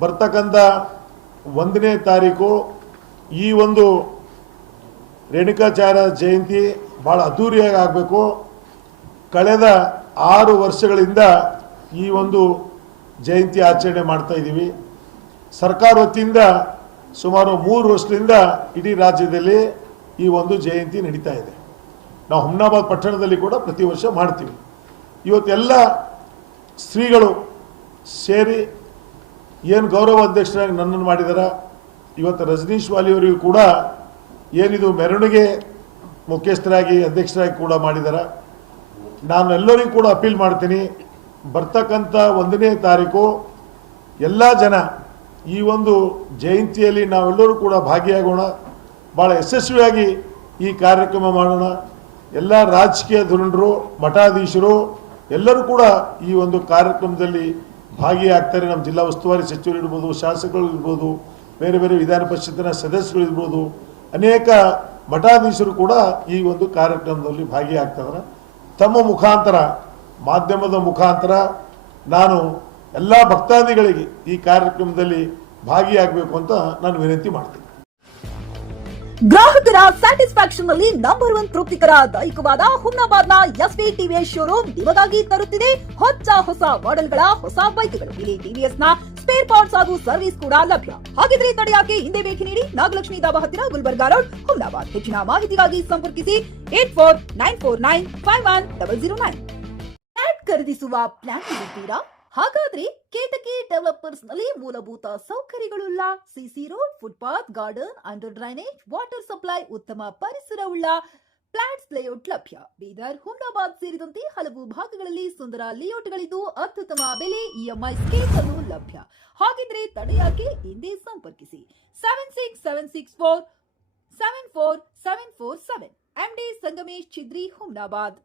ಬರ್ತಕ್ಕಂಥ 1ನೇ ತಾರೀಕು ಈ ಒಂದು ರೇಣುಕಾಚಾರ್ಯ ಜಯಂತಿ ಭಾಳ ಅದ್ಧೂರಿಯಾಗಿ ಆಗಬೇಕು. ಕಳೆದ 6 ವರ್ಷಗಳಿಂದ ಈ ಒಂದು ಜಯಂತಿ ಆಚರಣೆ ಮಾಡ್ತಾ ಇದ್ದೀವಿ. ಸರ್ಕಾರ ವತಿಯಿಂದ ಸುಮಾರು 3 ವರ್ಷದಿಂದ ಇಡೀ ರಾಜ್ಯದಲ್ಲಿ ಈ ಒಂದು ಜಯಂತಿ ನಡೀತಾ ಇದೆ. ನಾವು ಹುಮ್ನಾಬಾದ್ ಪಟ್ಟಣದಲ್ಲಿ ಕೂಡ ಪ್ರತಿ ವರ್ಷ ಮಾಡ್ತೀವಿ. ಇವತ್ತೆಲ್ಲ ಶ್ರೀಗಳು ಸೇರಿ ಏನು ಗೌರವ ಅಧ್ಯಕ್ಷರಾಗಿ ನನ್ನನ್ನು ಮಾಡಿದಾರೆ. ಇವತ್ತು ರಜನೀಶ್ ವಾಲಿಯವರಿಗೂ ಕೂಡ ಏನಿದು ಮೆರವಣಿಗೆ ಮುಖ್ಯಸ್ಥರಾಗಿ ಅಧ್ಯಕ್ಷರಾಗಿ ಕೂಡ ಮಾಡಿದ್ದಾರೆ. ನಾನು ಎಲ್ಲರಿಗೂ ಕೂಡ ಅಪೀಲ್ ಮಾಡ್ತೀನಿ, ಬರ್ತಕ್ಕಂಥ 1ನೇ ತಾರೀಕು ಎಲ್ಲ ಜನ ಈ ಒಂದು ಜಯಂತಿಯಲ್ಲಿ ನಾವೆಲ್ಲರೂ ಕೂಡ ಭಾಗಿಯಾಗೋಣ, ಭಾಳ ಯಶಸ್ವಿಯಾಗಿ ಈ ಕಾರ್ಯಕ್ರಮ ಮಾಡೋಣ. ಎಲ್ಲ ರಾಜಕೀಯ ಧುರೀಣರು, ಮಠಾಧೀಶರು ಎಲ್ಲರೂ ಕೂಡ ಈ ಒಂದು ಕಾರ್ಯಕ್ರಮದಲ್ಲಿ ಭಾಗಿಯಾಗ್ತಾರೆ. ನಮ್ಮ ಜಿಲ್ಲಾ ಉಸ್ತುವಾರಿ ಸಚಿವರು ಇರ್ಬೋದು, ಶಾಸಕರು ಇರ್ಬೋದು, ಬೇರೆ ಬೇರೆ ವಿಧಾನ ಪರಿಷತ್ತಿನ ಸದಸ್ಯರು ಇರ್ಬೋದು, ಅನೇಕ ಮಠಾಧೀಶರು ಕೂಡ ಈ ಒಂದು ಕಾರ್ಯಕ್ರಮದಲ್ಲಿ ಭಾಗಿಯಾಗ್ತಾರೆ. ತಮ್ಮ ಮುಖಾಂತರ, ಮಾಧ್ಯಮದ ಮುಖಾಂತರ ನಾನು ಎಲ್ಲ ಭಕ್ತಾದಿಗಳಿಗೆ ಈ ಕಾರ್ಯಕ್ರಮದಲ್ಲಿ ಭಾಗಿಯಾಗಬೇಕು ಅಂತ ನಾನು ವಿನಂತಿ ಮಾಡ್ತೀನಿ. ಗ್ರಾಹಕರ ಸ್ಯಾಟಿಸ್ಫ್ಯಾಕ್ಷನ್ ನಲ್ಲಿ ನಂಬರ್ 1 ತೃಪ್ತಿಕರ ದೈಹಿಕವಾದ ಹುಮ್ನಾಬಾದ್ನ ಎಸ್ವಿ ಟಿವಿಎಸ್ ಶೋರೂಮ್ ನಿಮಗಾಗಿ ತರುತ್ತಿದೆ ಹೊಸ ಮಾಡೆಲ್ಗಳ ಹೊಸ ಬೈಕ್ಗಳು. ಇಲ್ಲಿ ಟಿವಿಎಸ್ ನ ಸ್ಪೇರ್ ಪಾರ್ಟ್ಸ್ ಹಾಗೂ ಸರ್ವಿಸ್ ಕೂಡ ಲಭ್ಯ. ಹಾಗಿದ್ರೆ ತಡೆಯಾಕೆ ಹಿಂದೆ ಭೇಟಿ ನೀಡಿ, ನಾಗಲಕ್ಷ್ಮಿ ದಾಬಾ ಹತ್ತಿರ ಗುಲ್ಬರ್ಗಾ ರೋಡ್, ಹುಮ್ನಾಬಾದ್. ಹೆಚ್ಚಿನ ಮಾಹಿತಿಗಾಗಿ ಸಂಪರ್ಕಿಸಿ 8494951009. ಫ್ಲಾಟ್ ಖರೀದಿಸುವ ಪ್ಲಾನ್ ಇದ್ದೀರಾ? ಹಾಗಾದ್ರೆ ಕೇತಕಿ ಡೆವಲಪರ್ಸ್ ನಲ್ಲಿ ಮೂಲಭೂತ ಸೌಕರ್ಯಗಳುಳ್ಳ CC road, footpath, garden, under drainage, water supply, ಉತ್ತಮ ಪರಿಸರವುಳ್ಳ ಫ್ಲಾಟ್ಸ್ ಲೇಔಟ್ ಲಭ್ಯ. ಬೀದರ್, ಹುಮ್ನಾಬಾದ್ ಸೇರಿದಂತೆ ಹಲವು ಭಾಗಗಳಲ್ಲಿ ಸುಂದರ ಲೇಔಟ್ಗಳಿದ್ದು ಅತ್ಯುತ್ತಮ ಬೆಲೆ, ಇಎಂಐ ಸ್ಕೀಮ್ಸ್ ಅನ್ನು ಲಭ್ಯ. ಹಾಗಿದ್ರೆ ತಡೆಯಾಕೆ ಹಿಂದೆ ಸಂಪರ್ಕಿಸಿ 7676474747. MD ಸಂಗಮೇಶ್ ಚಿದ್ರಿ, ಹುಮ್ನಾಬಾದ್.